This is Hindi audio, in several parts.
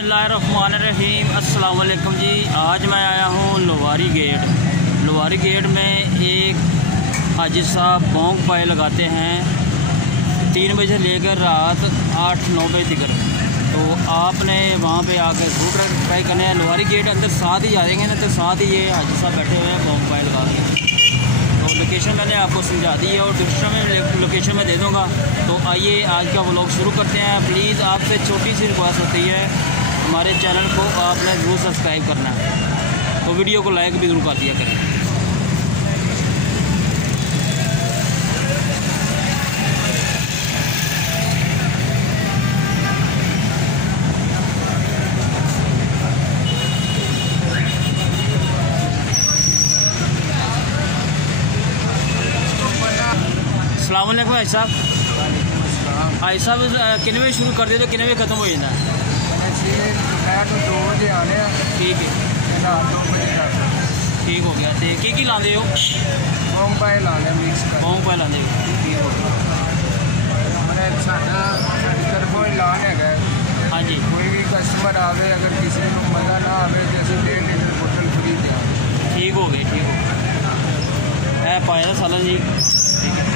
बिस्मिल्लाहिर्रहमानिर्रहीम। अस्सलाम वालेकुम जी। आज मैं आया हूँ लोवारी गेट में एक हाजी साहब बोंग पाए लगाते हैं 3 बजे से लेकर रात 8-9 बजे तक। तो आपने वहाँ पे आकर ज़रूर ट्राई करना है। लोवारी गेट अंदर साथ ही आ जाएंगे ना, तो साथ ही ये हाजी साहब बैठे हुए हैं बोंग पाए लगा के। तो लोकेशन मैंने आपको समझा दी है और डिस्क्रिप्शन में लोकेशन में दे दूँगा। तो आइए आज का व्लॉग शुरू करते हैं। प्लीज़ आपसे छोटी सी रिक्वेस्ट होती है, हमारे चैनल को आपने ज़रूर सब्सक्राइब करना है, तो वीडियो को लाइक भी ज़रूर कर दिया करें। अस्सलाम वालेकुम भाई साहब। भाई साहब कितने बजे शुरू कर दे तो कितने बजे खत्म हो जाता है? दोपहर 2 बजे आने। ठीक है, 2 बजे तक ठीक हो गया। तो की लाते हो? बोंग पाए लाने मिक्स कर बोंग पाए लाते हो? ठीक हो गया। मैंने साड़ी तरफों ऐलान है। हाँ जी, कोई भी कस्टमर आवे, अगर किसी को मज़ा ना आवे तो असं 1.5 लीटर बोतल फ्री दें। ठीक हो गए, ठीक हो गया। है पाया सालन जी। ठीक है।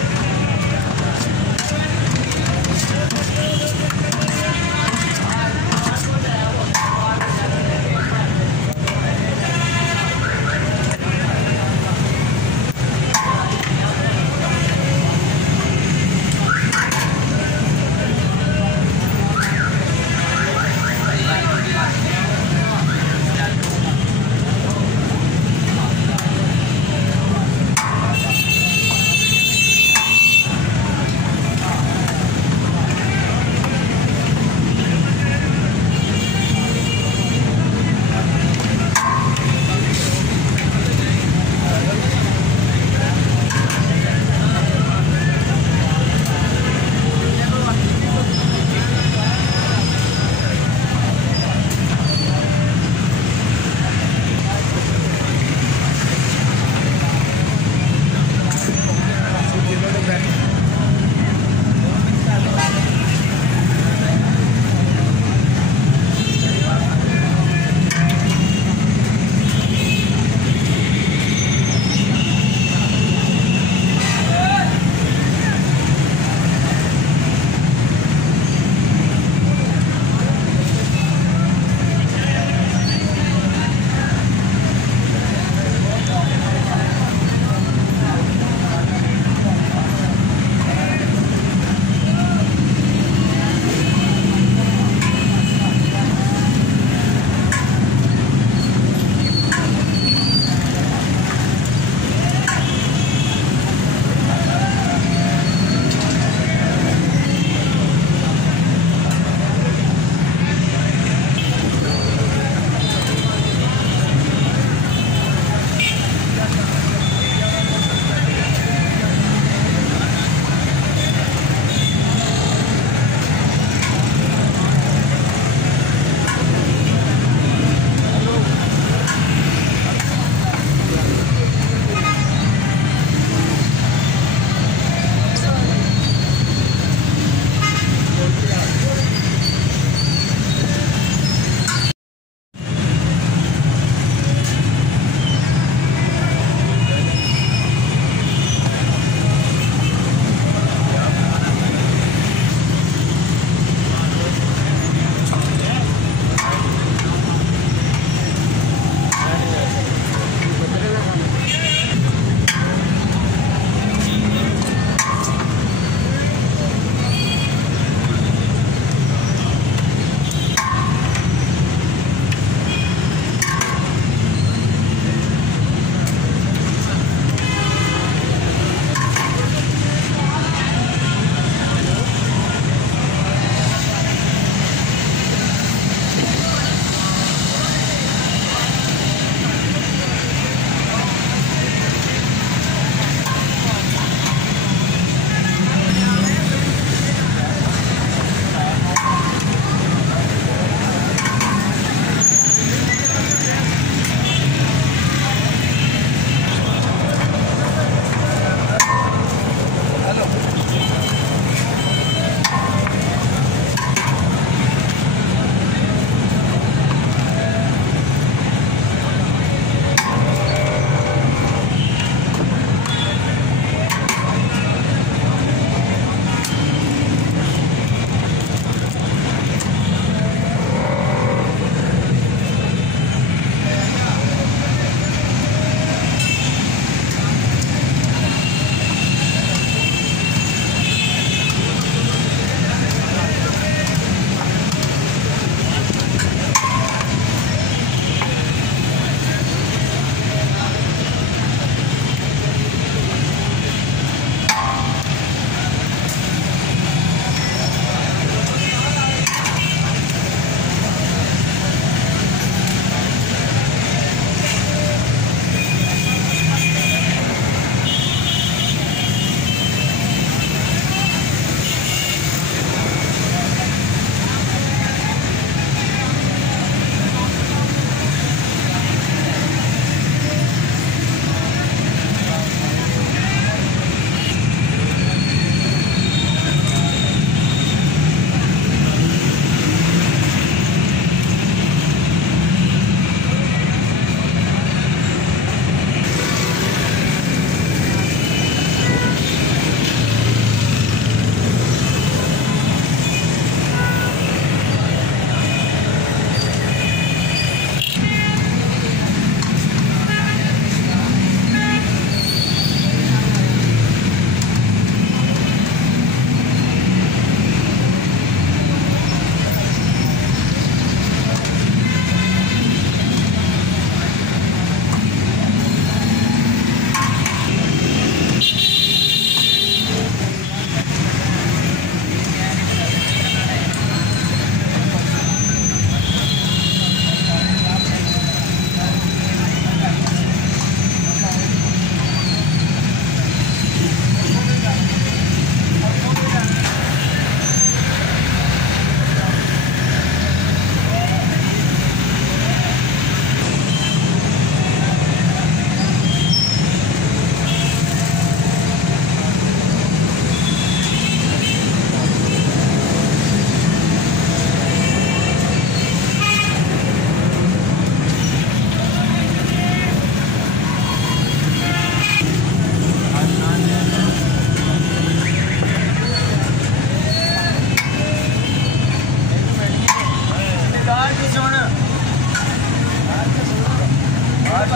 8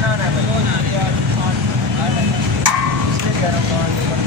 नान है भाई, इसलिए कह रहा हूँ